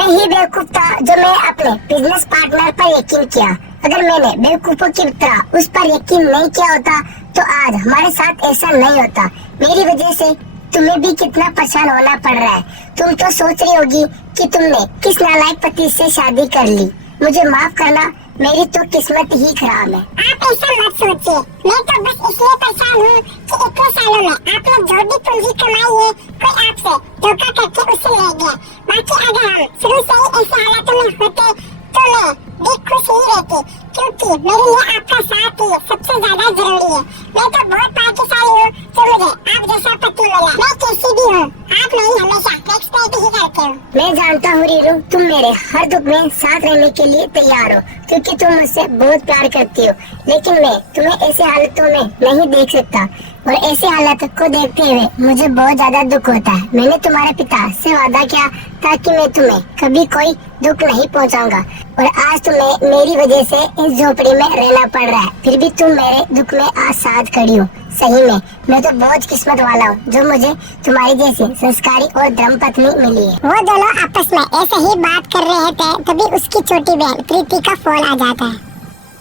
मैं ही बेवकूफ था जो मैं अपने बिजनेस पार्टनर पर यकीन किया। अगर मैंने बेवकूफों की तरह उस पर यकीन नहीं किया होता तो आज हमारे साथ ऐसा नहीं होता। मेरी वजह से तुम्हें भी कितना परेशान होना पड़ रहा है। तुम तो सोच रही होगी कि तुमने किस नालायक पति से शादी कर ली। मुझे माफ करना, मेरी तो किस्मत ही खराब है। आप ऐसा मत सोचिए, मैं तो बस इसलिए परेशान हूँ कि इतने सालों में आप लोग जो भी पूंजी कमाई है कोई आपसे धोखा करके उसे ले गया। बाकी अगर हम शुरू से ही ऐसे हालातों में होते तो मैं भी खुश ही रहती, क्योंकि मेरे लिए आपका साथ ही सबसे ज्यादा जरूरी है। मैं तो बहुत भाग्यशाली हूँ कि मुझे आप जैसा पति मिला। मैं कैसी भी हूँ, आप नहीं हमेशा एक्सपेक्ट ही करते हो। मैं जानता हूँ रीरू, तुम मेरे हर दुख में साथ रहने के लिए तैयार हो क्योंकि तुम मुझसे बहुत प्यार करती हो। लेकिन मैं तुम्हें ऐसे हालतों में नहीं देख सकता और ऐसे हालात को देखते हुए मुझे बहुत ज्यादा दुख होता है। मैंने तुम्हारे पिता से वादा किया था कि मैं तुम्हें कभी कोई दुख नहीं पहुंचाऊंगा और आज तुम्हें मेरी वजह से इस झोपड़ी में रहना पड़ रहा है। फिर भी तुम मेरे दुख में आज साथ खड़ी हो। सही में मैं तो बहुत किस्मत वाला हूँ जो मुझे तुम्हारी जैसी संस्कारी और धर्म पत्नी मिली है। वो दोनों आपस में ऐसे ही बात कर रहे थे तभी उसकी छोटी बहन प्रीति का फोन आ जाता है।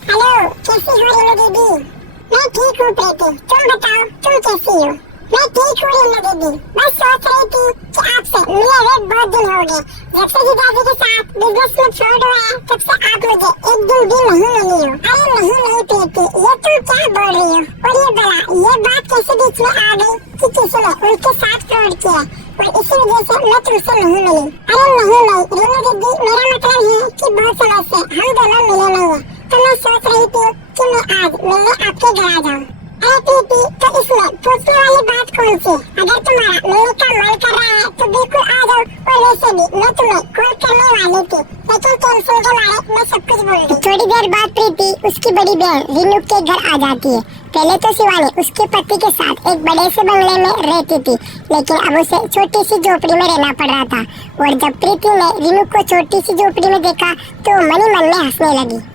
हेलो, कैसी हो रीना दीदी? मैं ठीक हूँ प्रीति, तुम बताओ तुम कैसी हो? मैं ठीक हूँ रीना दीदी, बस सोच रही थी कि आपसे मिले हुए बहुत दिन हो गए। जब से जीजाजी के साथ बिजनेस में फ्रॉड हुआ है तब से आप मुझे एक दिन भी नहीं मिली हो। अरे नहीं प्रीति, ये तुम क्या बोल रही हो? और ये भला ये बात कैसे बीच में आ गई कि किसी ने उनके साथ फ्रॉड किया और इसी वजह से मैं तुमसे नहीं मिली? अरे नहीं रीना दीदी, मेरा मतलब है कि बहुत समय से हम दोनों मिले नहीं है, तो मैं सोच रही थी कि मैं आज मिलने आपके घर आ जाऊँ। अरे प्रीति, तो इसमें पूछने वाली बात कौन सी? अगर तुम्हारा मिलने का मन कर रहा है तो बिल्कुल आ जाओ। और वैसे भी मैं तुम्हें कॉल करने वाली थी, लेकिन टेंशन के मारे मैं सब कुछ भूल गई। थोड़ी देर बाद प्रीति उसकी बड़ी बहन रीनू के घर आ जाती है। पहले तो शिवानी उसके पति के साथ एक बड़े से बंगले में रहती थी, लेकिन अब उसे छोटी सी झोपड़ी में रहना पड़ रहा था। और जब प्रीति ने रीनू को छोटी सी झोपड़ी में देखा तो मन ही मन में हंसने लगी।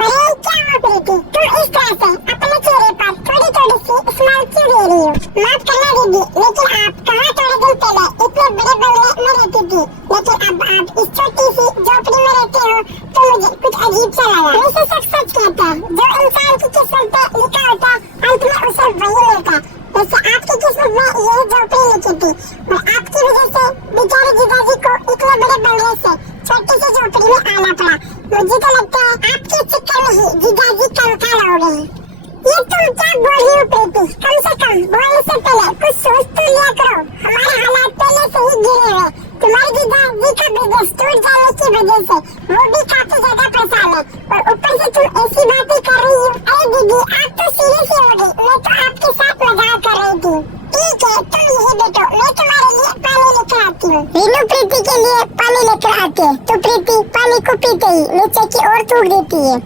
अरे क्या हुआ प्रीति, तुम इस तरह से अपने चेहरे पर थोड़ी सी स्माइल क्यों दे रही हो? माफ करना दीदी, लेकिन आप कहाँ थोड़े दिन पहले इतने बड़े बंगले में रहती थी, लेकिन अब आप इस छोटी सी झोपड़ी में रहते हो तो मुझे कुछ अजीब सा लगा। वैसे सब सच कहते हैं, जो इंसान की किस्मत में लिखा होता अंत में उसे वही मिलता है। वैसे आपकी किस्मत में यही झोपड़ी लिखी थी और आपकी वजह से बेचारे जीजाजी को इतने बड़े बंगले से छोटी सी झोपड़ी में आना पड़ा। मुझे तो लगता है आपके चक्कर में ही जीजाजी कंकाल हो गए। ये तुम क्या बोल रही हो प्रीति? कम से कम बोलने से पहले कुछ सोच तो लिया करो। हमारे हालात पहले से ही गिरे हुए। तुम्हारे जीजाजी का बिजनेस टूट जाने की वजह से वो भी काफी ज्यादा परेशान है और ऊपर से तुम ऐसी बातें कर रही हो। अरे दीदी, आप तो सीरियस ही हो गई, मैं तो आपके साथ मजाक कर रही थी। ठीक है, तुम यही बैठो, मैं तुम्हारे लिए पानी लेकर आती हूँ। रीनू प्रीति के लिए पानी लेकर आती है तो प्रीति पानी को पीते ही नीचे की ओर थूक देती है।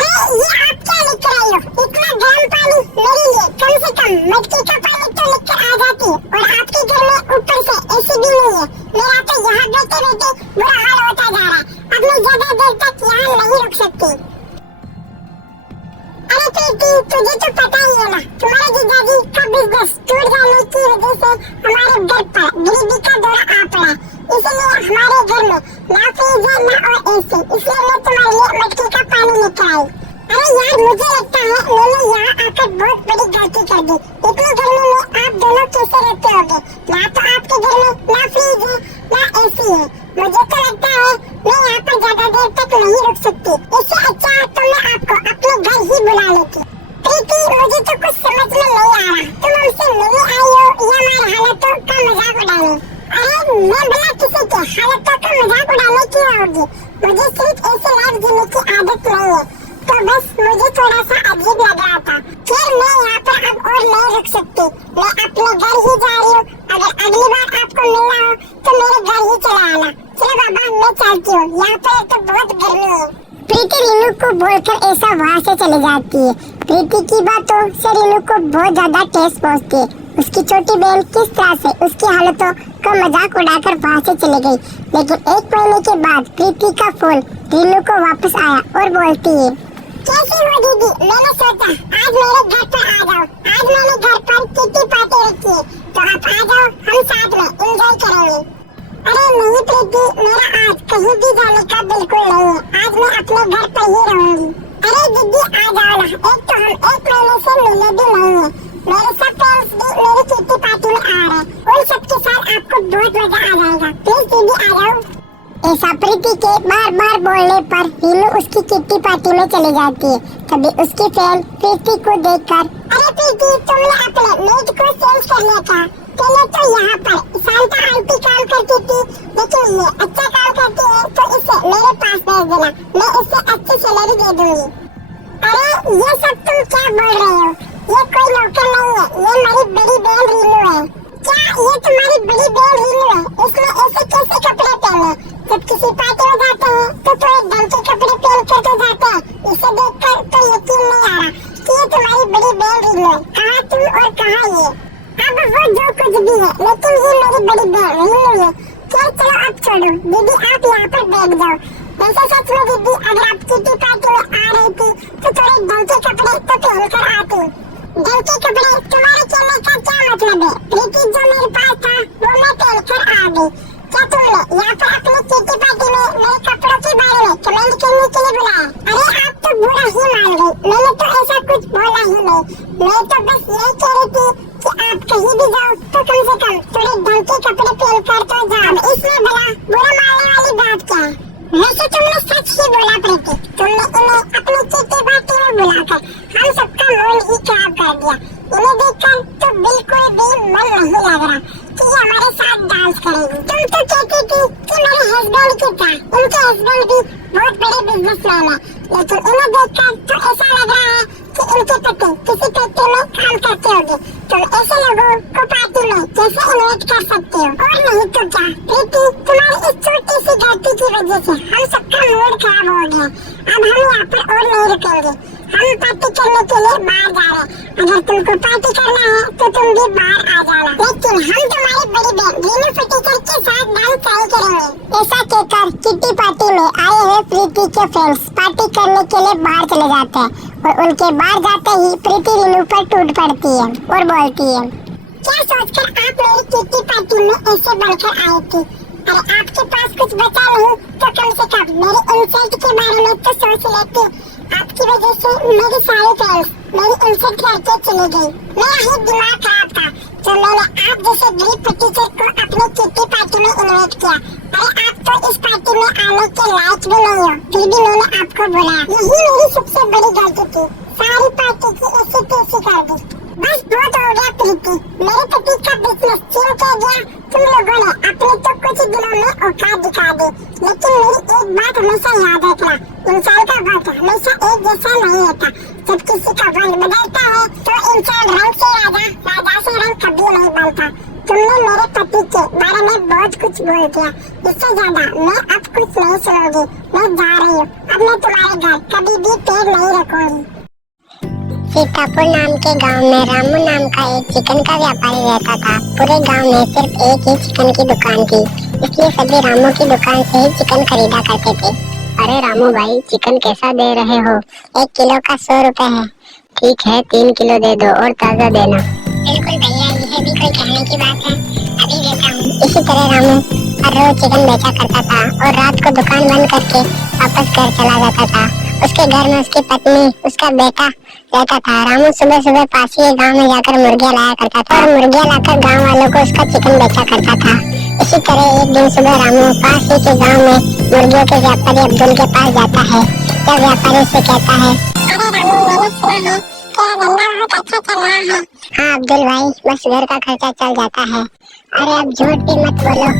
अरे ये आप क्या लेकर आई हो? इतना गर्म पानी मेरे लिए कम से कम मटके का पानी तो लेकर आ जाती। और आपके घर में ऊपर से एसी भी नहीं है। मेरा तो यहाँ बैठे बैठे बुरा हाल होता जा रहा है। अब मैं ज्यादा देर तक यहाँ नहीं रुक सकती। अरे प्रीति, तुझे तो पता ही है ना, तुम्हारे जीजाजी का बिजनेस टूट जाने की वजह से हमारे घर पर गरीबी का दौर आ पड़ा। इसलिए हमारे घर में ना फ्रिज है ना और एसी, इसलिए मैं तुम्हारे लिए मटके का पानी लेकर आई। अरे यार, मुझे लगता है मैंने यहाँ आकर बहुत बड़ी गलती कर दी। इतनी गर्मी में आप दोनों कैसे रहते होंगे? ना तो आपके घर में ना फ्रिज है ना एसी है। मुझे तो लगता है मैं यहाँ पर ज्यादा देर तक नहीं रुक सकती। इससे अच्छा है तो मैं आपको अपने घर ही बुला लेती। प्रीति, मुझे तो कुछ समझ में नहीं आ रहा, तुम हमसे मिलने आई हो या हमारे हालातों का मजाक उड़ाने? अरे मैं भला किसी के हालातों का मजाक उड़ाने की होगी? मुझे सिर्फ ऐसे लाइफ जीने की आदत नहीं है, तो बस मुझे थोड़ा सा अजीब लग रहा था। फिर मैं यहाँ पर अब और नहीं रुक सकती, मैं अपने घर ही जा रही हूँ। अगर अगली बार आपको मिलना हो तो मेरे घर ही चला आना। चलो बाबा, मैं चलती हूँ, यहाँ पर तो बहुत गर्मी है। प्रीति रीनू को बोलकर ऐसा वहाँ से चली जाती है। प्रीति की बातों से रीनू को बहुत ज्यादा ठेस पहुँचती है। उसकी छोटी बहन किस तरह से उसकी हालतों का मजाक उड़ाकर वहाँ से चली गई। लेकिन एक महीने के बाद प्रीति का फोन रीनू को वापस आया और बोलती है, कैसी हो दीदी? मैंने सोचा आज मेरे घर पर आ जाओ। आज मैंने घर पर किटी पार्टी रखी है, तो आप आ जाओ, हम साथ में एंजॉय करेंगे। अरे नहीं प्रीति, मेरा आज कहीं भी जाने का बिल्कुल नहीं है। आज मैं अपने घर पर ही रहूंगी। अरे दीदी आ जाओ ना, एक तो हम 1 महीने से मिले भी नहीं है। मेरे सब फ्रेंड्स भी मेरी किट्टी पार्टी में आ रहे हैं। उन सबके साथ आपको बहुत मजा आ जाएगा। प्लीज दीदी आ जाओ। ऐसा प्रीति के बार बार बोलने पर रीनू उसकी किट्टी पार्टी में चली जाती है। तभी उसकी फ्रेंड प्रीति को देखकर, अरे प्रीति तुमने अपने मेड को चेंज कर लिया था। पहले तो यहाँ पर शांता आंटी काम करती थी, लेकिन ये अच्छा काम करती है तो इसे मेरे पास भेज देना, मैं इसे अच्छी सैलरी दे दूंगी। अरे ये सब तुम क्या बोल रहे हो? ये कोई नौकर नहीं है, ये मेरी बड़ी बहन रीनू है। क्या ये तुम्हारी बड़ी बहन रीनू है? इसने ऐसे कैसे कपड़े पहने? जब किसी पार्टी में जाते हैं तो थोड़े ढंग के कपड़े पहन कर तो जाते हैं। इसे देखकर तो यकीन नहीं आ रहा कि ये तुम्हारी बड़ी बहन रीनू है। कहाँ तुम और कहाँ ये? अब वो जो कुछ भी है, लेकिन ये मेरी बड़ी बहन रीनू है। क्या चलो अब छोड़ो दीदी, आप यहाँ पर बैठ जाओ। वैसे सच में दीदी, अगर आप किसी पार्टी में आ रही थी तो थोड़े ढंग के कपड़े तो पहन कर आती। ढंग के कपड़े तुम्हारे कहने का क्या मतलब है? प्रीति जो मेरे पास था वो मैं पहन कर आ गई। क्या तुमने यहाँ पर अपनी किट्टी पार्टी में मेरे कपड़ों के बारे में कमेंट करने के लिए बुलाया? अरे आप तो बुरा ही मान गई, मैंने तो ऐसा कुछ बोला ही नहीं। मैं तो बस यही कह रही थी कि आप कहीं भी जाओ तो कम से कम थोड़े ढंग के कपड़े पहन कर तो जाओ। इसमें बुरा मानने वाली बात क्या है? वैसे तुमने सच ही बोला प्रीति, तुमने इन्हें अपनी किट्टी पार्टी में बुलाकर हम सबका मूड ही खराब कर दिया। इन्हें देखकर तो बिल्कुल भी मन नहीं लग रहा कि ये हमारे साथ डांस करेगी। तुम तो कहती थी कि मेरे हस्बैंड की तरह, उनके हस्बैंड भी बहुत बड़े बिजनेसमैन है, लेकिन इन्हें देखकर तो ऐसा लग रहा है कि उनके पति किसी फैक्ट्री में काम करते होंगे। तुम ऐसे लोगों को पार्टी में कैसे इन्वाइट कर सकते हो? और नहीं तो क्या प्रीति, तुम्हारी इस छोटी सी गलती की वजह से हम सबका मूड खराब हो गया। अब हम यहाँ पर और नहीं रुकेंगे, हम पार्टी करने के लिए बाहर जा रहे हैं। अगर तुमको पार्टी करना है तो तुम भी बाहर आ जाना, लेकिन हम तुम्हारी बड़ी बहन रीनू फटीकर के साथ डांस नहीं करेंगे। ऐसा कहकर किट्टी पार्टी में आए हुए प्रीति के फ्रेंड्स पार्टी करने के लिए बाहर चले जाते हैं और उनके बाहर जाते ही प्रीति रीनू पर टूट पड़ती है और बोलती है, क्या सोचकर आप मेरी किट्टी पार्टी में ऐसे बनकर आए थे? अरे आपके पास कुछ बचा नहीं तो कम से कम मेरी इंसल्ट के बारे में तो सोच लेते। आपकी वजह से मेरी सारी फ्रेंड्स मेरी इंसल्ट करके चली गई। मेरा ही दिमाग खराब था तो मैंने आप जैसे गरीब टीचर को अपने किट्टी पार्टी में इन्वाइट किया। अरे आप तो इस पार्टी में आने के लायक भी नहीं हो, फिर भी मैंने आपको बुलाया। यही मेरी सबसे बड़ी गलती थी, सारी पार्टी की ऐसी तैसी कर दी। बस बहुत हो गया प्रीति, मेरे पति का बिजनेस छीन के गया। तुम लोगों ने अपने तो कुछ दिनों में औकात दिखा दी, लेकिन मेरी एक बात हमेशा याद रखना, इंसान का वक्त हमेशा एक जैसा नहीं होता। जब किसी का वक्त बदलता है तो इंसान रंग से राजा, राजा से रंग कभी नहीं बनता। तुमने मेरे पति के बारे में बहुत कुछ बोल दिया, इससे ज्यादा मैं अब कुछ नहीं सुनूंगी। मैं जा रही हूँ, अब मैं तुम्हारे घर कभी भी पैर नहीं रखूंगी। सीतापुर नाम के गांव में रामू नाम का एक चिकन का व्यापारी रहता था। पूरे गांव में सिर्फ एक ही चिकन की दुकान थी, इसलिए सभी रामू की दुकान से ही चिकन खरीदा करते थे। अरे रामू भाई, चिकन कैसा दे रहे हो? 1 किलो का 100 रुपए है। ठीक है, 3 किलो दे दो और ताजा देना। बिल्कुल भैया, ये भी कोई कहने की बात है, अभी देता हूँ। इसी तरह रामू हर रोज चिकन बेचा करता था और रात को दुकान बंद करके वापस घर चला जाता था। उसके घर में उसकी पत्नी, उसका बेटा रहता था। रामू सुबह सुबह पास ही गांव में जाकर मुर्गियां लाया करता था और मुर्गियां लाकर गांव वालों को उसका चिकन बेचा करता था। इसी तरह एक दिन सुबह रामू पास ही के गांव में मुर्गियों के व्यापारी अब्दुल के पास जाता है। जब व्यापारी से कहता है, अरे रामू, मैंने सुना है तेरा धंधा बहुत अच्छा चल रहा है। हाँ अब्दुल भाई, बस घर का खर्चा चल जाता है। अरे अब झूठ भी मत बोलो,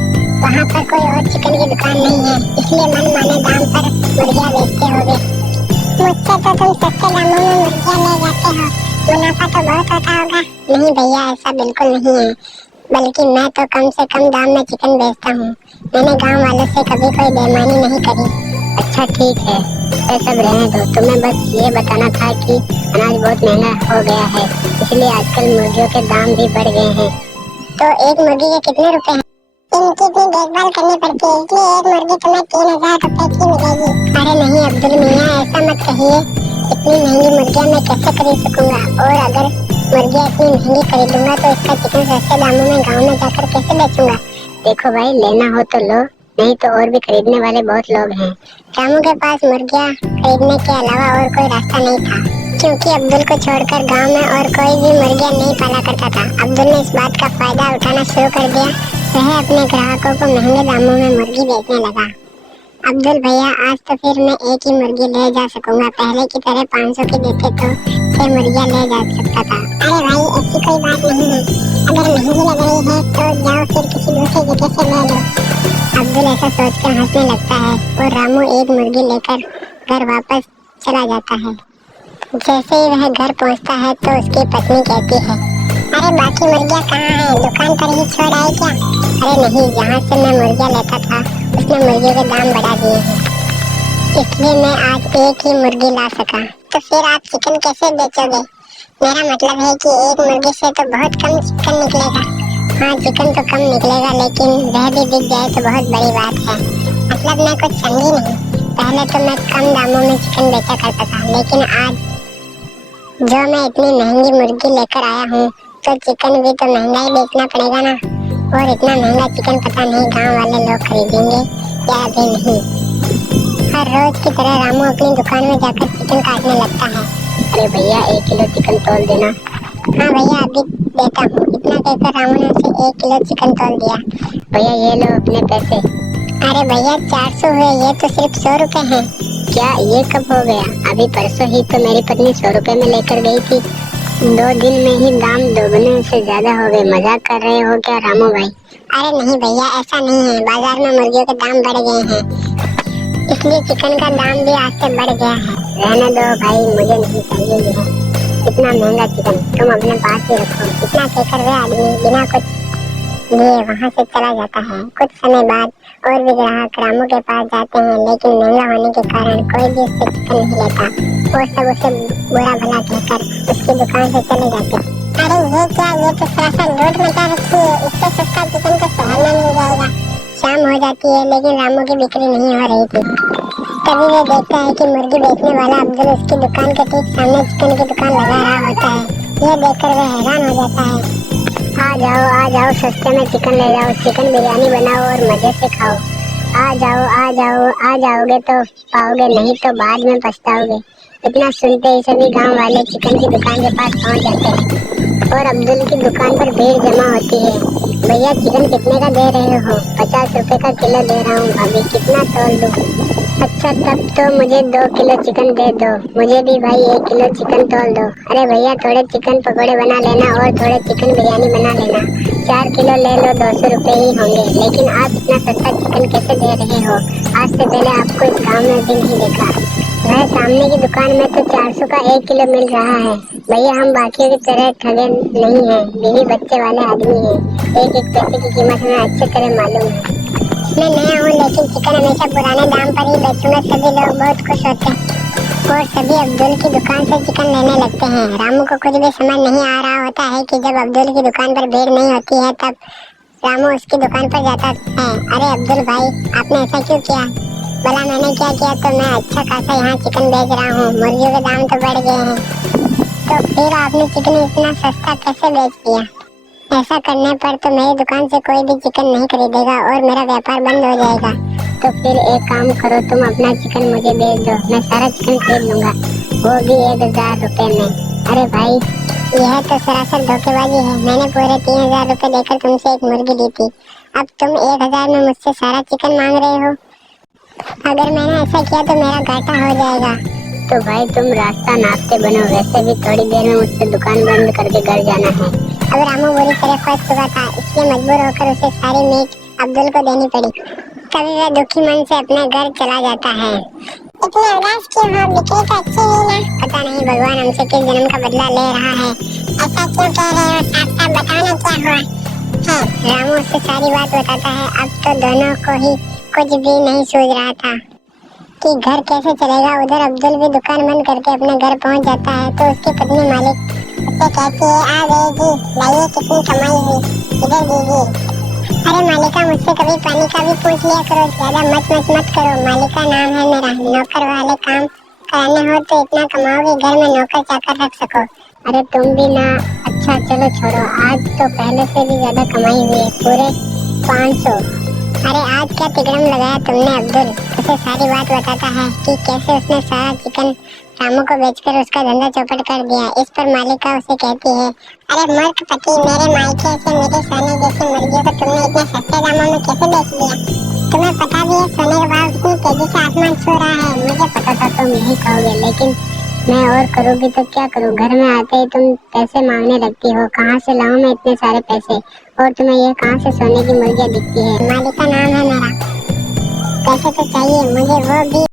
वहाँ पर कोई और चिकन की दुकान नहीं है, इसलिए मन माने दाम पर मुर्गियां बेचते होगे। मुझसे तो तुम सस्ते दामों में मुर्गियां ले जाते हो, मुनाफा तो बहुत होता होगा। नहीं भैया, ऐसा बिल्कुल नहीं है, बल्कि मैं तो कम से कम दाम में चिकन बेचता हूँ। मैंने गांव वालों से कभी कोई बेईमानी नहीं करी। अच्छा ठीक है, ये सब रहने दो। तुम्हें बस ये बताना था कि अनाज बहुत महंगा हो गया है, इसलिए आजकल मुर्गियों के दाम भी बढ़ गए हैं। तो एक मुर्गी के कितने रुपए हैं? इनकी भी देखभाल करनी पड़ती है, इसलिए एक मुर्गी तुम्हें 3000 रुपए की मिलेगी। अरे नहीं अब्दुल मियाँ, ऐसा मत कहिए, इतनी महंगी मुर्गियाँ मैं कैसे खरीद सकूंगा? और अगर मुर्गियाँ इतनी महंगी खरीदूंगा तो इसका चिकन सस्ते दामों में गांव में जाकर कैसे बेचूंगा? देखो भाई, लेना हो तो लो, नहीं तो और भी खरीदने वाले बहुत लोग हैं। रामू के पास मुर्गियाँ खरीदने के अलावा और कोई रास्ता नहीं था, क्योंकि अब्दुल को छोड़कर गांव में और कोई भी मुर्गियाँ नहीं पाला करता था। अब्दुल ने इस बात का फायदा उठाना शुरू कर दिया। वह अपने ग्राहकों को महंगे दामों में मुर्गी बेचने लगा। अब्दुल भैया, आज तो फिर मैं एक ही मुर्गी ले जा सकूंगा, पहले की तरह 500 की देते तो 6 मुर्गियाँ ले जा सकता था। अरे भाई, ऐसी कोई बात नहीं है, अगर महंगी लग रही है तो जाओ फिर किसी दूसरी जगह से ले लो। अब्दुल ऐसा सोचकर हंसने लगता है और रामू एक मुर्गी लेकर घर वापस चला जाता है। जैसे ही वह घर पहुंचता है तो उसकी पत्नी कहती है, अरे बाकी मुर्गियाँ कहाँ हैं? दुकान पर ही छोड़ आए क्या? अरे नहीं, जहाँ से मैं मुर्गियाँ लेता था उसने मुर्गियों के दाम बढ़ा दिए हैं, इसलिए मैं आज एक ही मुर्गी ला सका। तो फिर आप चिकन कैसे बेचोगे? मेरा मतलब है कि एक मुर्गी से तो बहुत कम चिकन निकलेगा। हाँ, चिकन तो कम निकलेगा, लेकिन वह भी बिक जाए तो बहुत बड़ी बात है। मतलब मैं कुछ समझी नहीं। पहले तो मैं कम दामों में चिकन बेचा करता था, लेकिन आज जो मैं इतनी महंगी मुर्गी लेकर आया हूँ तो चिकन भी तो महंगा ही बेचना पड़ेगा ना। और इतना महंगा चिकन पता नहीं गांव वाले लोग खरीदेंगे या भी नहीं। हर रोज की तरह रामू अपनी दुकान में जाकर चिकन काटने लगता है। अरे भैया, 1 किलो चिकन तोल देना। हाँ भैया, अभी देता हूँ। इतना कहकर रामू ने उसे 1 किलो चिकन तोल दिया। भैया ये लो अपने पैसे। अरे भैया, 400 हुए, ये तो सिर्फ 100 रुपए हैं। क्या ये कब हो गया? अभी परसों ही तो मेरी पत्नी 100 रुपए में लेकर गई थी। 2 दिन में ही दाम दोगुने से ज्यादा हो गए। मजाक कर रहे हो क्या रामू भाई? अरे नहीं भैया, ऐसा नहीं है। बाजार में मुर्गियों के दाम बढ़ गए हैं, इसलिए चिकन का दाम भी आज से बढ़ गया है। रहने दो भाई, मुझे नहीं चाहिए ये इतना महंगा चिकन, तुम अपने पास ही रखो। इतना कहकर वह आदमी बिना कुछ लिए वहाँ से चला जाता है। कुछ समय बाद और भी ग्राहक रामू के पास जाते हैं, लेकिन महंगा होने के कारण कोई भी उससे चिकन नहीं लेता। वो सब उसे बुरा भला कहकर उसकी दुकान से चले जाते हैं। अरे ये क्या, ये तो सरासर लूट मचा रखी है। इससे सस्ता चिकन तो शहर में मिल जाएगा। शाम हो जाती है, लेकिन रामू की बिक्री नहीं हो रही थी। तभी वो देखता है कि मुर्गी बेचने वाला अब्दुल उसकी दुकान के ठीक सामने चिकन की दुकान लगा रहा होता है। यह देखकर वह हैरान हो जाता है। आ जाओ, सस्ते में चिकन ले जाओ, चिकन बिरयानी बनाओ और मजे से खाओ। आ जाओगे तो पाओगे, नहीं तो बाद में पछताओगे। इतना सुनते ही सभी गांव वाले चिकन की दुकान के पास पहुंच जाते हैं और अब्दुल की दुकान पर भीड़ जमा होती है। भैया चिकन कितने का दे रहे हो? 50 रुपए का किलो दे रहा हूँ भाभी, कितना तोल दूँ? अच्छा, तब तो मुझे 2 किलो चिकन दे दो। मुझे भी भाई 1 किलो चिकन तोल दो। अरे भैया, थोड़े चिकन पकौड़े बना लेना और थोड़े चिकन बिरयानी बना लेना। 4 किलो ले लो, 200 रुपए ही होंगे। लेकिन आप इतना सस्ता चिकन कैसे दे रहे हो? आज से पहले आपको इस गाँव में भी नहीं देखा। वह सामने की दुकान में तो 400 का 1 किलो मिल रहा है। भैया हम बाकियों की तरह ठगे नहीं हैं, बीवी बच्चे वाले आदमी हैं। एक एक पैसे की कीमत हमें अच्छी तरह मालूम है। मैं नया हूँ, लेकिन चिकन हमेशा पुराने दाम पर ही बेचूंगा। सभी लोग बहुत खुश होते हैं और सभी अब्दुल की दुकान से चिकन लेने लगते हैं। रामू को कुछ भी समझ नहीं आ रहा होता है कि जब अब्दुल की दुकान पर भीड़ नहीं होती है तब रामू उसकी दुकान पर जाता है। अरे अब्दुल भाई, आपने ऐसा क्यों किया? भला मैंने क्या किया? तो मैं अच्छा खासा यहाँ चिकन बेच रहा हूँ, मुर्गियों के दाम तो बढ़ गए हैं, तो फिर आपने चिकन इतना सस्ता कैसे बेच दिया? ऐसा करने पर तो मेरी दुकान से कोई भी चिकन नहीं खरीदेगा और मेरा व्यापार बंद हो जाएगा। तो फिर एक काम करो, तुम अपना चिकन मुझे बेच दो, मैं सारा चिकन खरीद लूंगा, वो भी 1000 रुपए में। अरे भाई, यह तो सरासर धोखेबाजी है। मैंने पूरे 3000 रुपए देकर तुमसे एक मुर्गी ली थी, अब तुम 1000 में मुझसे सारा चिकन मांग रहे हो। अगर मैंने ऐसा किया तो मेरा घाटा हो जाएगा। तो भाई तुम रास्ता नापते बनो, वैसे भी थोड़ी देर में मुझसे दुकान बंद करके घर जाना है। अब रामू बुरी तरह फंस चुका था, इसलिए मजबूर होकर उसे सारी मीट अब्दुल को देनी पड़ी। तभी वह दुखी मन से अपने घर चला जाता है। इतने उदास क्यों हो? बिक्री तो अच्छी हुई ना? पता नहीं भगवान हमसे किस जन्म का बदला ले रहा है। ऐसा क्यों कह रहे हो? साफ साफ बताओ ना क्या हुआ है। रामू उससे सारी बात बताता है। अब तो दोनों को ही कुछ भी नहीं सूझ रहा था कि घर कैसे चलेगा। उधर अब्दुल भी दुकान बंद करके अपने घर पहुंच जाता है तो उसकी पत्नी मालिक उससे कहती है, आ गए जी, लाइए कितनी कमाई हुई, इधर दीजिए। अरे मालिका, मुझसे कभी पानी का भी पूछ लिया करो, ज्यादा मत करो। मालिका नाम है मेरा, नौकर वाले काम कराने हो तो इतना कमाओगे घर में नौकर चाकर रख सको। अरे तुम भी ना। अच्छा चलो छोड़ो, आज तो पहले से भी ज्यादा कमाई हुई है। पूरे 500। अरे आज क्या तिकड़म लगाया तुमने अब्दुल? उसे सारी बात बताता है कि कैसे उसने सारा चिकन रामू को बेचकर उसका धंधा चौपट कर दिया। इस पर मालिका उसे कहती है, अरे मूर्ख पति, मेरे मायके से मेरे सोने जैसी मुर्गियों को तुमने इतने सस्ते दामों में कैसे बेच दिया? तुम्हें पता भी है सोने के भाव कितनी तेजी से आसमान छू रहा है। मुझे पता था तुम यही कहोगे, लेकिन मैं और करूँगी तो क्या करूँ? घर में आते ही तुम पैसे मांगने लगती हो। कहाँ से लाऊं मैं इतने सारे पैसे? और तुम्हें ये कहाँ से सोने की मुर्गियाँ दिखती है? मालिका नाम है मेरा, पैसे तो चाहिए मुझे, वो भी